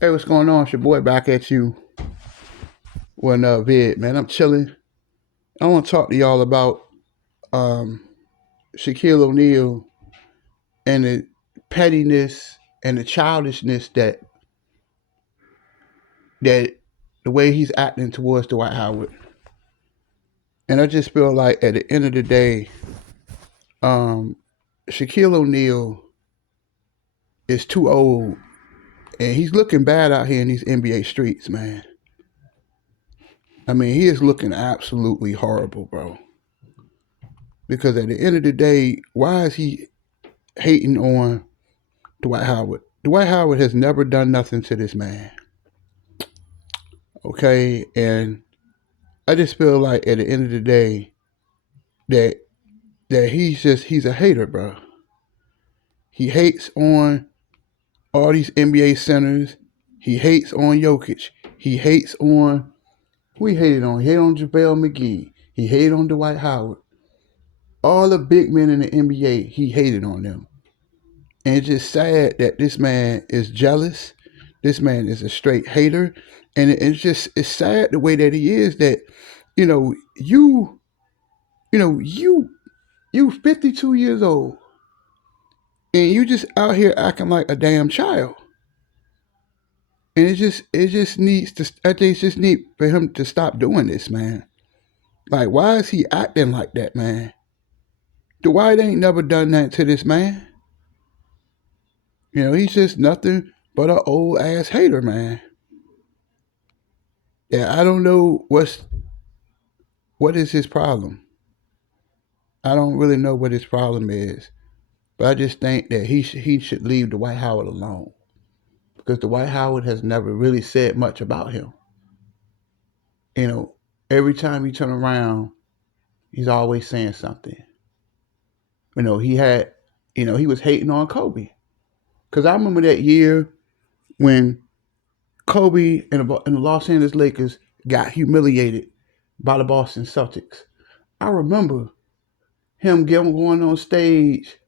Hey, what's going on? It's your boy back at you with another vid, man. I'm chilling. I want to talk to y'all about um, Shaquille O'Neal and the pettiness and the childishness that the way he's acting towards Dwight Howard. And I just feel like at the end of the day, um, Shaquille O'Neal is too old, and he's looking bad out here in these NBA streets, man. I mean, he is looking absolutely horrible, bro. Because at the end of the day, why is he hating on Dwight Howard? Dwight Howard has never done nothing to this man. Okay, and I just feel like at the end of the day that he's a hater, bro. He hates on all these NBA centers. He hates on Jokic. He hates on who he hated on. He hated on JaVale McGee. He hated on Dwight Howard. All the big men in the NBA, he hated on them. And it's just sad that this man is jealous. This man is a straight hater. And it's sad the way that he is that, you know, you 52 years old and you just out here acting like a damn child. And it just needs to I think it's just need for him to stop doing this, man. Like why is he acting like that, man? Dwight ain't never done that to this man. He's just nothing but an old ass hater, man. Yeah, I don't know what is his problem. I don't really know what his problem is, but I just think that he should leave Dwight Howard alone because Dwight Howard has never really said much about him. You know, every time you turn around, he's always saying something. He had, he was hating on Kobe because I remember that year when Kobe and the Los Angeles Lakers got humiliated by the Boston Celtics. I remember him going on stage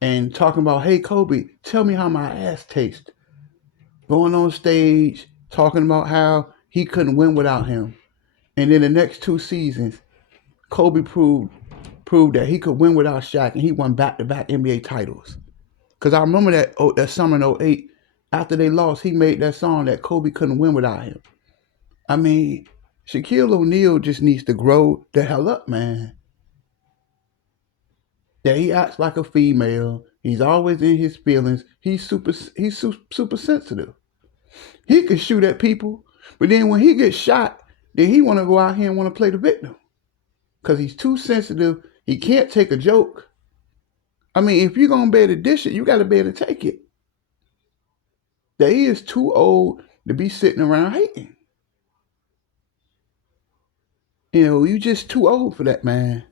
and talking about, hey, Kobe, tell me how my ass tastes. Going on stage, talking about how he couldn't win without him. And then the next two seasons, Kobe proved that he could win without Shaq, and he won back-to-back NBA titles. Because I remember that summer in '08, after they lost, he made that song that Kobe couldn't win without him. I mean, Shaquille O'Neal just needs to grow the hell up, man. That he acts like a female. He's always in his feelings. He's super sensitive. He can shoot at people, but then when he gets shot, then he want to go out here and want to play the victim because he's too sensitive. He can't take a joke. I mean, if you're gonna be able to dish it, you got to be able to take it. That he is too old to be sitting around hating. You just too old for that, man.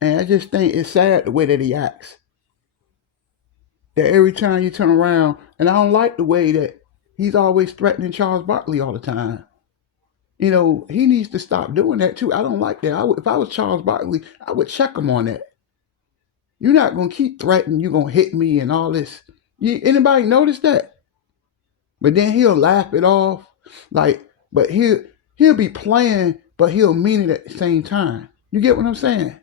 And I just think it's sad the way that he acts. That every time you turn around, and I don't like the way that he's always threatening Charles Barkley all the time. He needs to stop doing that too. I don't like that. If I was Charles Barkley, I would check him on that. You're not gonna keep threatening. You're gonna hit me and all this. Anybody notice that? But then he'll laugh it off, like. But he'll be playing, but he'll mean it at the same time. You get what I'm saying?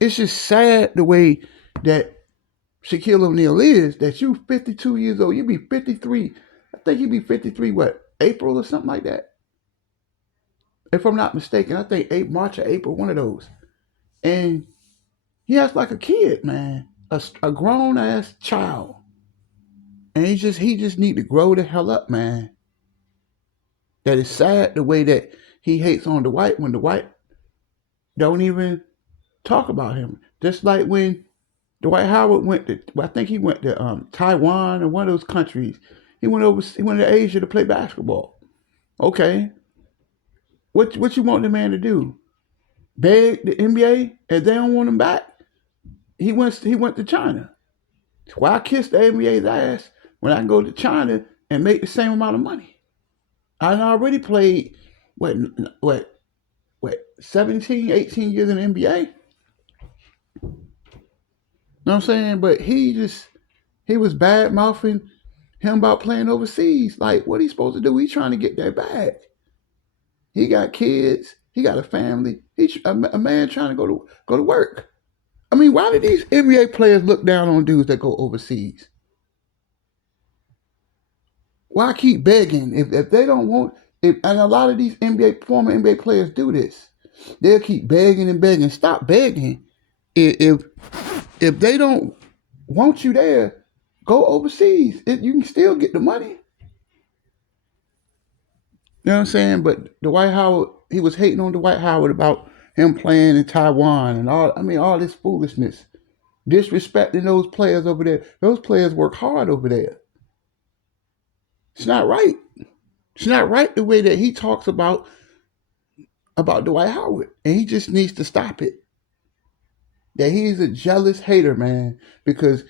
It's just sad the way that Shaquille O'Neal is. That you 52 years old. You be 53. I think you be 53. What, April or something like that? If I'm not mistaken, I think March or April, one of those. And he acts like a kid, man, a grown ass child, and he just need to grow the hell up, man. That is sad the way that he hates on Dwight when Dwight don't even talk about him. Just like when Dwight Howard went to, well, I think he went to Taiwan or one of those countries. He went to Asia to play basketball. Okay, what you want the man to do? Beg the NBA and they don't want him back? He went to China. Why kiss the NBA's ass when I can go to China and make the same amount of money? I already played what 17, 18 years in the NBA. You know what I'm saying? But he was bad mouthing him about playing overseas. Like, what he supposed to do? He's trying to get that bag. He got kids. He got a family. He's a man trying to go to work. I mean, why do these NBA players look down on dudes that go overseas? Why keep begging if they don't want? And a lot of these former NBA players do this. They'll keep begging and begging. Stop begging. If they don't want you there, go overseas. You can still get the money. You know what I'm saying? But Dwight Howard, he was hating on Dwight Howard about him playing in Taiwan and all. I mean, all this foolishness, disrespecting those players over there. Those players work hard over there. It's not right. It's not right the way that he talks about Dwight Howard, and he just needs to stop it. That he's a jealous hater, man. Because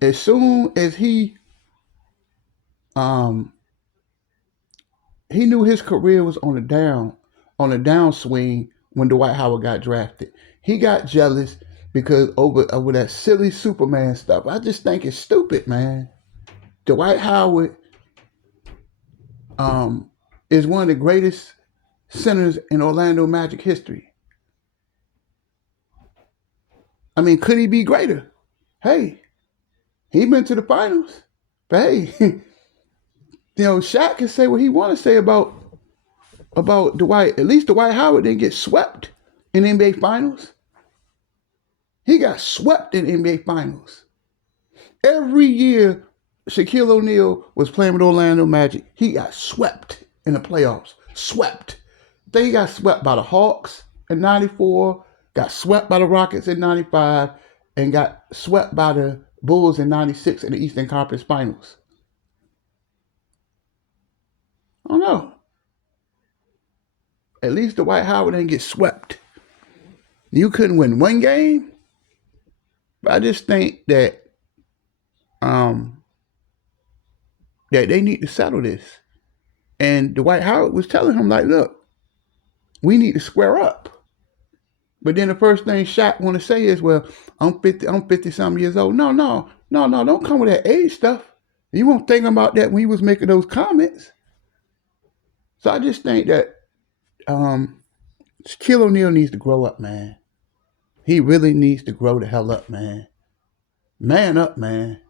as soon as he knew his career was on a downswing when Dwight Howard got drafted. He got jealous because over that silly Superman stuff. I just think it's stupid, man. Dwight Howard is one of the greatest centers in Orlando Magic history. I mean, could he be greater? Hey, he been to the finals. But hey, Shaq can say what he want to say about Dwight. At least Dwight Howard didn't get swept in NBA Finals. He got swept in NBA Finals. Every year Shaquille O'Neal was playing with Orlando Magic, he got swept in the playoffs. Swept. Then he got swept by the Hawks in 94, got swept by the Rockets in 95, and got swept by the Bulls in 96 in the Eastern Conference Finals. I don't know. At least Dwight Howard didn't get swept. You couldn't win one game. But I just think that that they need to settle this. And Dwight Howard was telling him, like, look, we need to square up. But then the first thing Shaq want to say is, well, I'm 50 some years old. No, don't come with that age stuff. You weren't thinking about that when he was making those comments. So I just think that Shaquille O'Neal needs to grow up, man. He really needs to grow the hell up, man. Man up, man.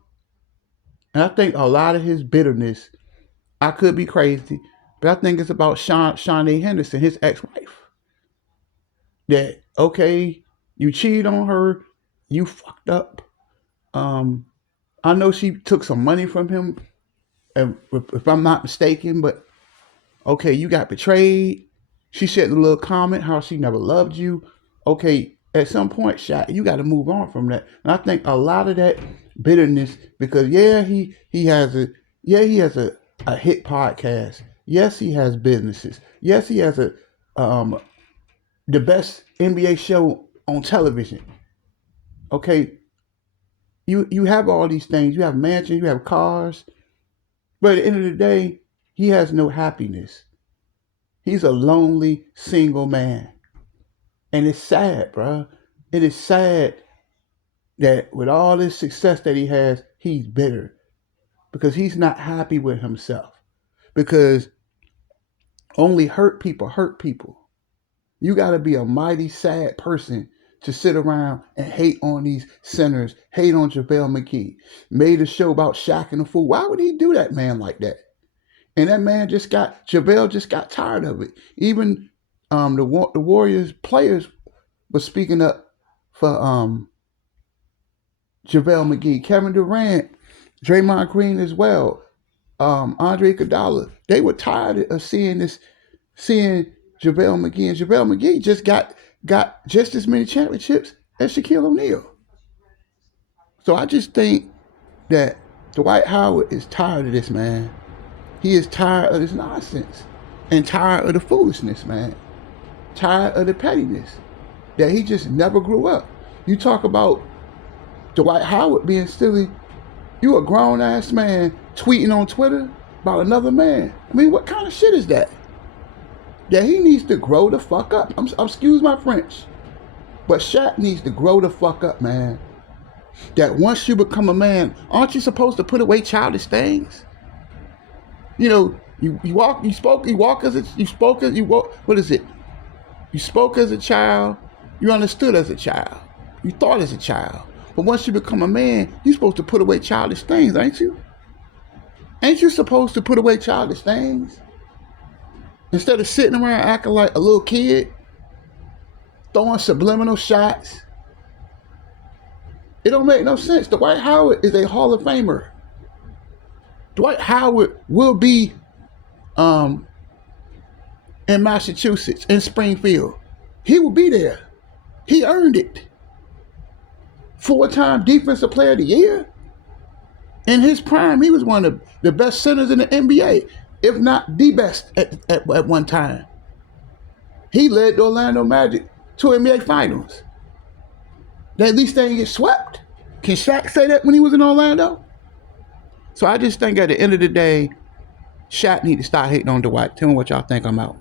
And I think a lot of his bitterness, I could be crazy, but I think it's about Shawnee Henderson, his ex-wife. That, okay, you cheated on her, you fucked up. I know she took some money from him, if I'm not mistaken, but okay, you got betrayed. She said a little comment how she never loved you. Okay, at some point, Shaq, you got to move on from that. And I think a lot of that bitterness, because he has a hit podcast. Yes, he has businesses. Yes, he has the best NBA show on television. Okay, you have all these things. You have mansions, you have cars, but at the end of the day, he has no happiness. He's a lonely, single man. And it's sad, bro. It is sad that with all this success that he has, he's bitter. Because he's not happy with himself. Because only hurt people hurt people. You got to be a mighty sad person to sit around and hate on these centers, hate on JaVale McGee. Made a show about Shaq and the Fool. Why would he do that man like that? And that man JaVale just got tired of it. Even the Warriors players were speaking up for JaVale McGee, Kevin Durant, Draymond Green as well, Andre Iguodala. They were tired of seeing JaVale McGee. And JaVale McGee just got just as many championships as Shaquille O'Neal. So I just think that Dwight Howard is tired of this, man. He is tired of this nonsense and tired of the foolishness, man. Tired of the pettiness that he just never grew up. You talk about Dwight Howard being silly. You a grown ass man tweeting on Twitter about another man. I mean, what kind of shit is that? That he needs to grow the fuck up. Excuse my French, but Shaq needs to grow the fuck up, man. That once you become a man, aren't you supposed to put away childish things? You know, what is it? You spoke as a child, you understood as a child, you thought as a child. But once you become a man, you're supposed to put away childish things, ain't you? Ain't you supposed to put away childish things? Instead of sitting around acting like a little kid, throwing subliminal shots. It don't make no sense. Dwight Howard is a Hall of Famer. Dwight Howard will be in Massachusetts, in Springfield. He will be there. He earned it. 4-time Defensive Player of the Year. In his prime, he was one of the best centers in the NBA, if not the best at one time. He led the Orlando Magic to NBA Finals. At least they didn't get swept. Can Shaq say that when he was in Orlando? So I just think at the end of the day, Shaq need to start hating on Dwight. Tell me what y'all think. I'm out.